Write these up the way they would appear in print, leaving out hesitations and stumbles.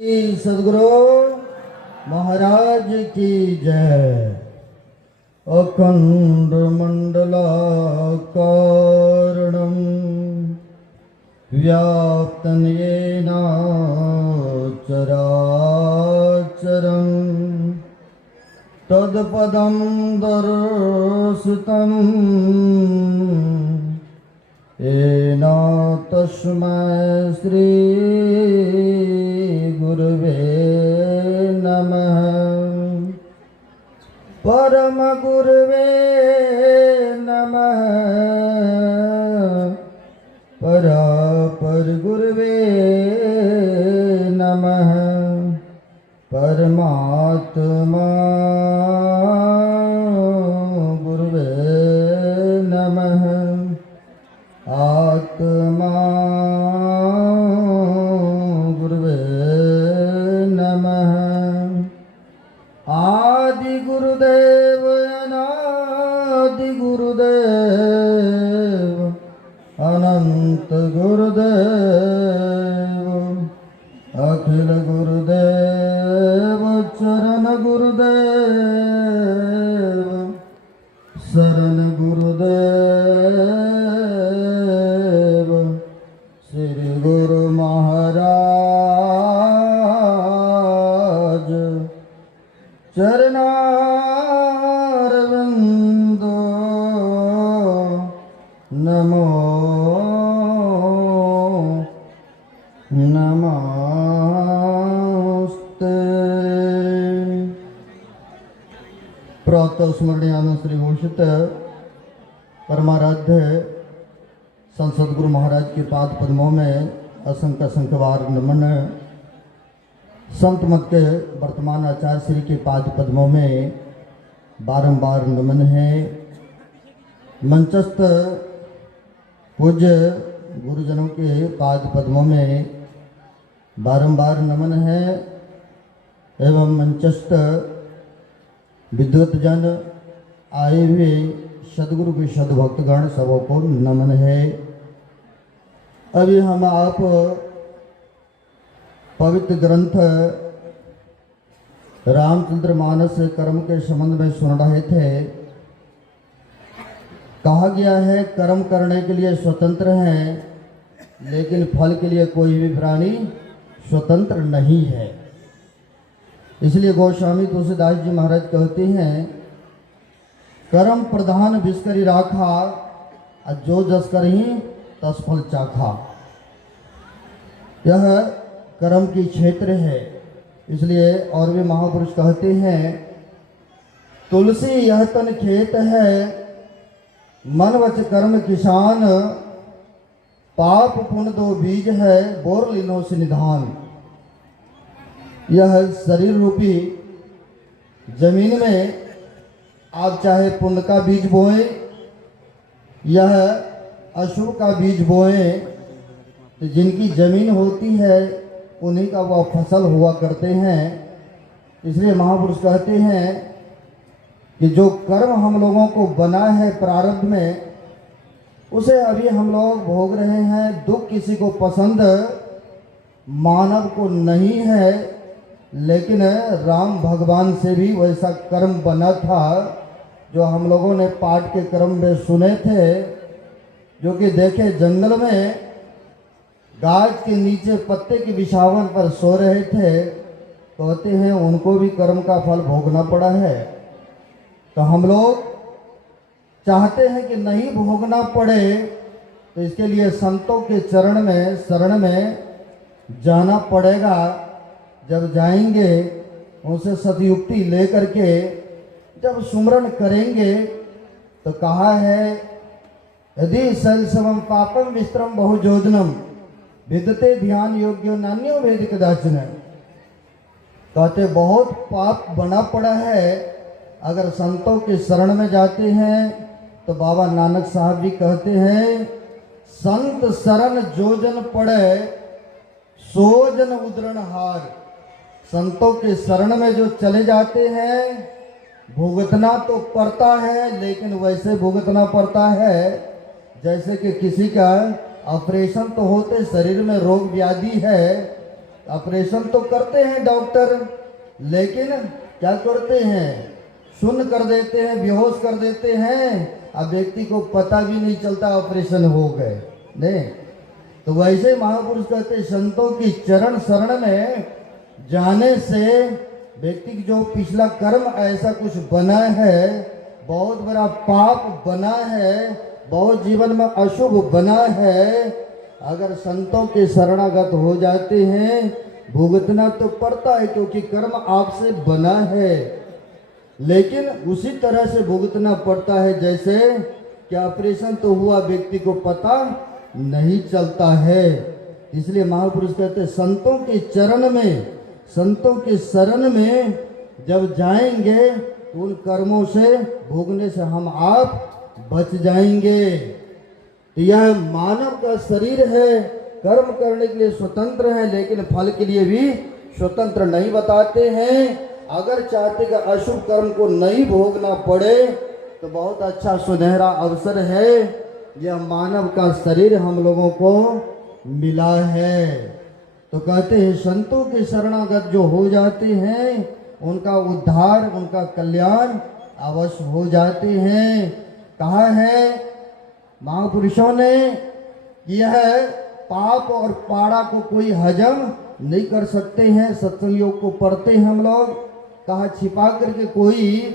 सदगुरु महाराज की जय। अखंड मंडलाकारणं व्याप्तं येन चराचरं तत्पदं दर्शितं येन तस्मै श्री गुरुवे नमः। परम गुरुवे नमः। परापर गुरुवे नमः। परमात्मा गुरुवे नमः। आत्मा गुरुवे नमः। आदि गुरुदेव अनादि गुरुदेव अनंत गुरुदेव अखिल गुरुदेव चरण गुरुदेव शरण गुरुदेव श्री गुरु महाराज चरणारविंदो नमो नमस्ते। प्रातः स्मरणीय श्री घोषित परमाराध्य संसद गुरु महाराज के पाद पद्मों में असंख्य असंख्य बार नमन। संत मत के वर्तमान आचार्य श्री के पाद पद्मों में बारंबार नमन है। मंचस्थ पूज्य गुरुजनों के पाद पद्मों में बारंबार नमन है एवं मंचस्थ विद्वत जन आए हुए सदगुरु के सद्भक्तगण सबों को नमन है। अभी हम आप पवित्र ग्रंथ रामचंद्र मानस कर्म के संबंध में सुन रहे थे। कहा गया है कर्म करने के लिए स्वतंत्र हैं, लेकिन फल के लिए कोई भी प्राणी स्वतंत्र नहीं है। इसलिए गोस्वामी तुलसीदास जी महाराज कहते हैं, कर्म प्रधान विस्करी राखा जो जस करही तस फल चाखा। यह कर्म की क्षेत्र है। इसलिए और भी महापुरुष कहते हैं, तुलसी यह तन खेत है, मन वच कर्म किसान, पाप पुण्य दो बीज है, बोर लीनो से निधान। यह शरीर रूपी जमीन में आप चाहे पुण्य का बीज बोएं, यह अशुभ का बीज बोएं, तो जिनकी जमीन होती है उन्हीं का वह फसल हुआ करते हैं। इसलिए महापुरुष कहते हैं कि जो कर्म हम लोगों को बना है प्रारब्ध में, उसे अभी हम लोग भोग रहे हैं। दुख किसी को पसंद मानव को नहीं है, लेकिन राम भगवान से भी वैसा कर्म बना था जो हम लोगों ने पाठ के क्रम में सुने थे। जो कि देखे जंगल में गाछ के नीचे पत्ते की बिछावन पर सो रहे थे। कहते हैं उनको भी कर्म का फल भोगना पड़ा है। तो हम लोग चाहते हैं कि नहीं भोगना पड़े, तो इसके लिए संतों के चरण में शरण में जाना पड़ेगा। जब जाएंगे उनसे सतयुक्ति लेकर के जब सुमरन करेंगे तो कहा है, यदि सलसवम पापम विस्त्रम बहुजोजनम विदते ध्यान योग्यो नान्यो वेद कदाचन। कहते बहुत पाप बना पड़ा है। अगर संतों के शरण में जाते हैं तो बाबा नानक साहब जी कहते हैं, संत शरण जोजन पड़े सोजन उदरण हार। संतों के शरण में जो चले जाते हैं, भुगतना तो पड़ता है, लेकिन वैसे भुगतना पड़ता है जैसे कि किसी का ऑपरेशन तो होते, शरीर में रोग व्याधि है ऑपरेशन तो करते हैं डॉक्टर, लेकिन क्या करते हैं, सुन्न कर देते हैं, बेहोश कर देते हैं, अब व्यक्ति को पता भी नहीं चलता ऑपरेशन हो गए। नहीं तो वैसे महापुरुष कहते हैं संतों की चरण शरण में जाने से व्यक्ति की जो पिछला कर्म ऐसा कुछ बना है, बहुत बड़ा पाप बना है, बहुत जीवन में अशुभ बना है, अगर संतों के शरणागत हो जाते हैं भुगतना तो पड़ता है, क्योंकि कर्म आपसे बना है, लेकिन उसी तरह से भुगतना पड़ता है जैसे कि ऑपरेशन तो हुआ व्यक्ति को पता नहीं चलता है। इसलिए महापुरुष कहते हैं संतों के चरण में, संतों के शरण में जब जाएंगे तो उन कर्मों से भोगने से हम आप बच जाएंगे। तो यह मानव का शरीर है, कर्म करने के लिए स्वतंत्र है, लेकिन फल के लिए भी स्वतंत्र नहीं बताते हैं। अगर चाहते कि अशुभ कर्म को नहीं भोगना पड़े तो बहुत अच्छा सुनहरा अवसर है, यह मानव का शरीर हम लोगों को मिला है। तो कहते हैं संतों के शरणागत जो हो जाते हैं उनका उद्धार, उनका कल्याण अवश्य हो जाते हैं। कहा है महापुरुषों ने कि यह पाप और पाड़ा को कोई हजम नहीं कर सकते हैं। सत्संग योग को पढ़ते हैं हम लोग, कहा छिपा करके कोई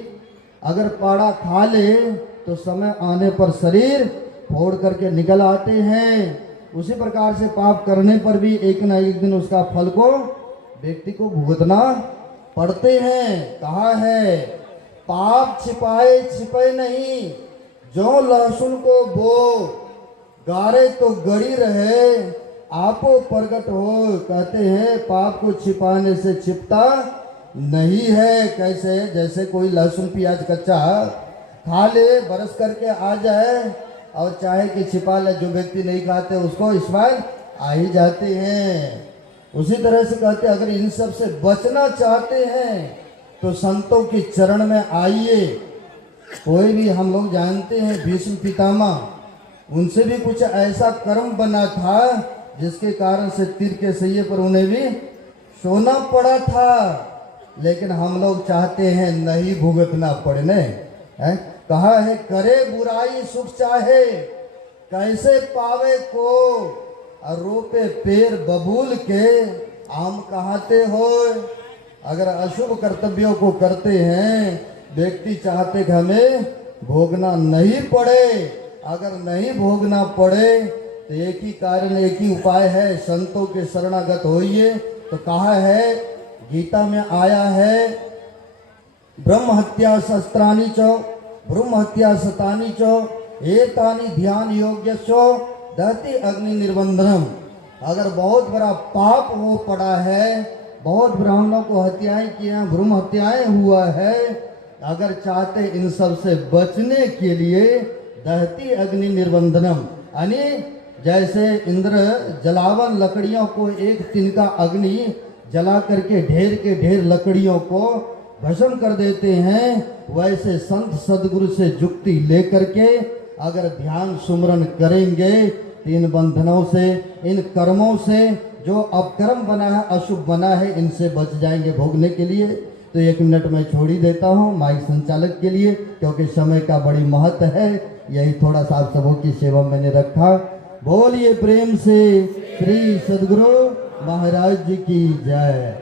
अगर पाड़ा खा ले तो समय आने पर शरीर फोड़ करके निकल आते हैं। उसी प्रकार से पाप करने पर भी एक न एक दिन उसका फल को व्यक्ति को भुगतना पड़ते हैं। कहा है पाप छिपाए छिपे नहीं, जो लहसुन को बो गारे तो गड़ी रहे, आपो प्रगट हो। कहते हैं पाप को छिपाने से छिपता नहीं है। कैसे, जैसे कोई लहसुन प्याज कच्चा खा ले, बरस करके आ जाए, और चाहे कि छिपा ले, जो व्यक्ति नहीं खाते उसको स्मेल आ ही जाते हैं। उसी तरह से कहते हैं अगर इन सब से बचना चाहते हैं तो संतों के चरण में आइए। कोई भी हम लोग जानते हैं भीष्म पितामह, उनसे भी कुछ ऐसा कर्म बना था जिसके कारण से तीर के सैये पर उन्हें भी सोना पड़ा था, लेकिन हम लोग चाहते हैं नहीं भुगतना पड़ने है। कहा है करे बुराई सुख चाहे, कैसे पावे को, और रोपे पेड़ बबूल के आम कहाते हो। अगर अशुभ कर्तव्यों को करते हैं, व्यक्ति चाहते कि हमें भोगना नहीं पड़े, अगर नहीं भोगना पड़े तो एक ही कारण, एक ही उपाय है, संतों के शरणागत होइए। तो कहा है गीता में आया है ब्रह्म हत्या शस्त्राणी चो ब्रह्म हत्या शतानी चो एतानि ध्यान योग्य चो दहति अग्नि निर्बंधनम। अगर बहुत बड़ा पाप हो पड़ा है, बहुत ब्राह्मणों को हत्याएं किए, ब्रह्म हत्याएं हुआ है, अगर चाहते इन सब से बचने के लिए दहती अग्नि निर्बंधनम, यानी जैसे इंद्र जलावन लकड़ियों को एक तिनका अग्नि जला करके ढेर के ढेर लकड़ियों को भस्म कर देते हैं, वैसे संत सदगुरु से जुक्ति लेकर के अगर ध्यान सुमरन करेंगे तो इन बंधनों से, इन कर्मों से जो अपकर्म बना है, अशुभ बना है, इनसे बच जाएंगे भोगने के लिए। तो 1 मिनट में छोड़ ही देता हूँ माइक संचालक के लिए, क्योंकि समय का बड़ी महत्व है। यही थोड़ा सा आप सबों की सेवा मैंने रखा। बोलिए प्रेम से श्री सदगुरु महाराज जी की जय।